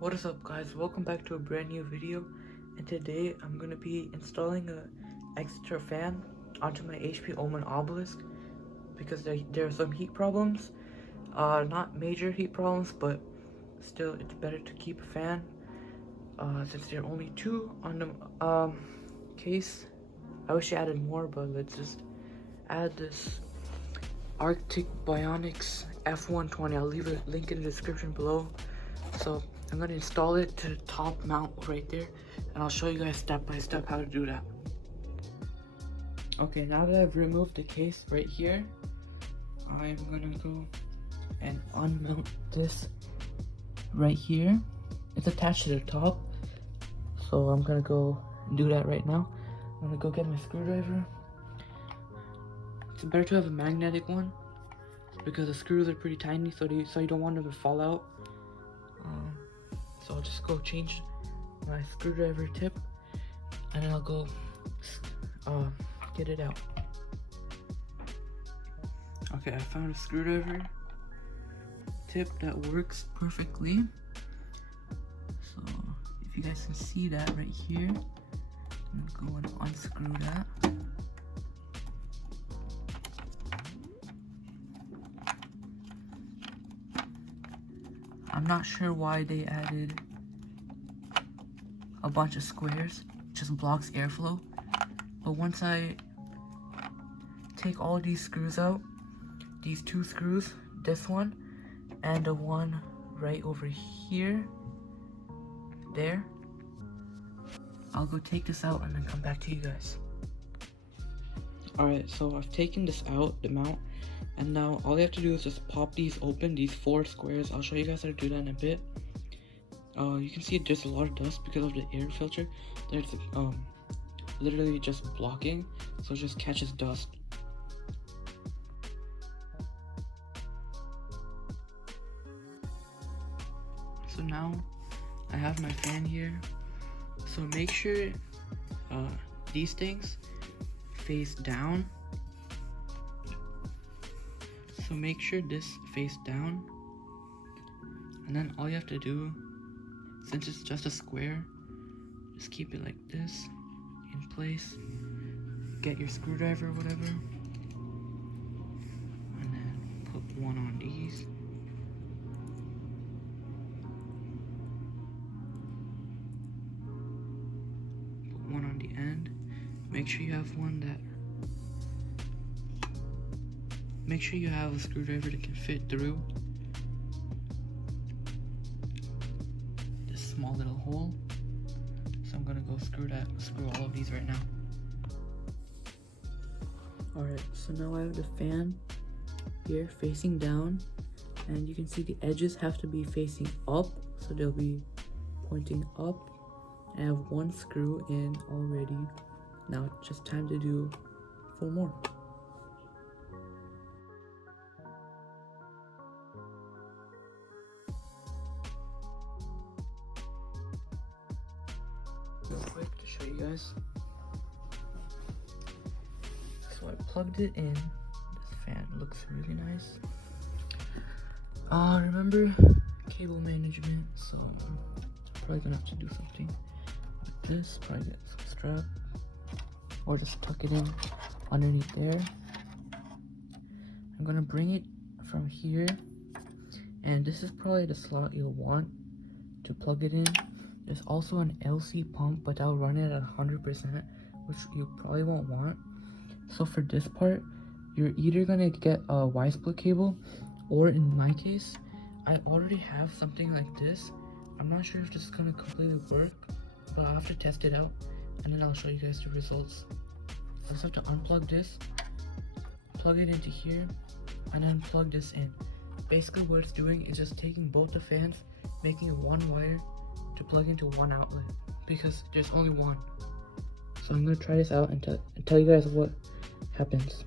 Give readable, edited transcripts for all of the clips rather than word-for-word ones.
What is up, guys? Welcome back to a brand new video, and today I'm going to be installing a extra fan onto my HP Omen Obelisk because there are some heat problems. Not major heat problems, but still it's better to keep a fan since there are only two on the case. I wish I added more, but let's just add this Arctic Bionics F120. I'll leave a link in the description below. So I'm going to install it to the top mount right there, and I'll show you guys step by step how to do that. Okay, now that I've removed the case right here, I'm going to go and unmount this right here. It's attached to the top, so I'm going to go and do that right now. I'm going to go get my screwdriver. It's better to have a magnetic one because the screws are pretty tiny, so you don't want them to fall out. So I'll just go change my screwdriver tip, and then I'll go get it out. Okay, I found a screwdriver tip that works perfectly. So if you guys can see that right here, I'm gonna go and unscrew that. I'm not sure why they added a bunch of squares, it just blocks airflow. But once I take all these screws out, these two screws, this one and the one right over here, there, I'll go take this out and then come back to you guys. Alright, so I've taken this out, the mount, and now all you have to do is just pop these open, these 4 squares. I'll show you guys how to do that in a bit. You can see there's a lot of dust because of the air filter. There's literally just blocking, so it just catches dust. So now I have my fan here. So make sure these things face down. So make sure this face down, and then all you have to do, since it's just a square, just keep it like this in place. Get your screwdriver or whatever, and then put one on these. Put one on the end. Make sure you have one that Make sure you have a screwdriver that can fit through this small little hole. So I'm gonna go screw all of these right now. Alright, so now I have the fan here facing down, and you can see the edges have to be facing up, so they'll be pointing up. I have one screw in already. Now it's just time to do 4 more. Real quick to show you guys. So I plugged it in. This fan looks really nice. Remember cable management, so I'm probably gonna have to do something like this. Probably get some strap, or just tuck it in underneath there. I'm gonna bring it from here, and this is probably the slot you'll want to plug it in. There's also an LC pump, but that'll run it at 100%, which you probably won't want. So for this part, you're either gonna get a Y-split cable, or in my case, I already have something like this. I'm not sure if this is gonna completely work, but I'll have to test it out, and then I'll show you guys the results. I just have to unplug this, plug it into here, and then plug this in. Basically what it's doing is just taking both the fans, making it one wire to plug into one outlet, because there's only one. So I'm gonna try this out and tell you guys what happens.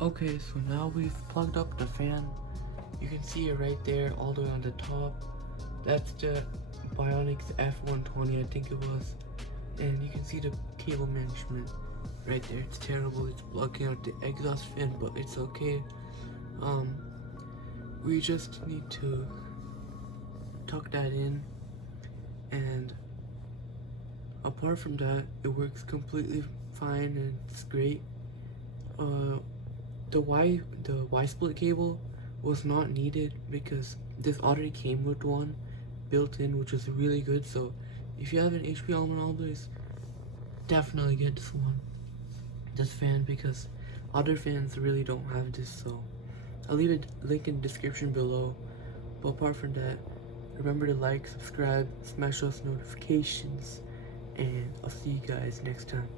Okay, so now we've plugged up the fan. You can see it right there, all the way on the top. That's the Bionics F120, I think it was. And you can see the cable management right there. It's terrible. It's blocking out the exhaust fan, but it's okay. We just need to tuck that in, and apart from that, it works completely fine and it's great. The Y split cable was not needed because this already came with one built in, which was really good. So if you have an HP Omen Obelisk, definitely get this fan, because other fans really don't have this. So I'll leave a link in the description below. But apart from that, remember to like, subscribe, smash those notifications, and I'll see you guys next time.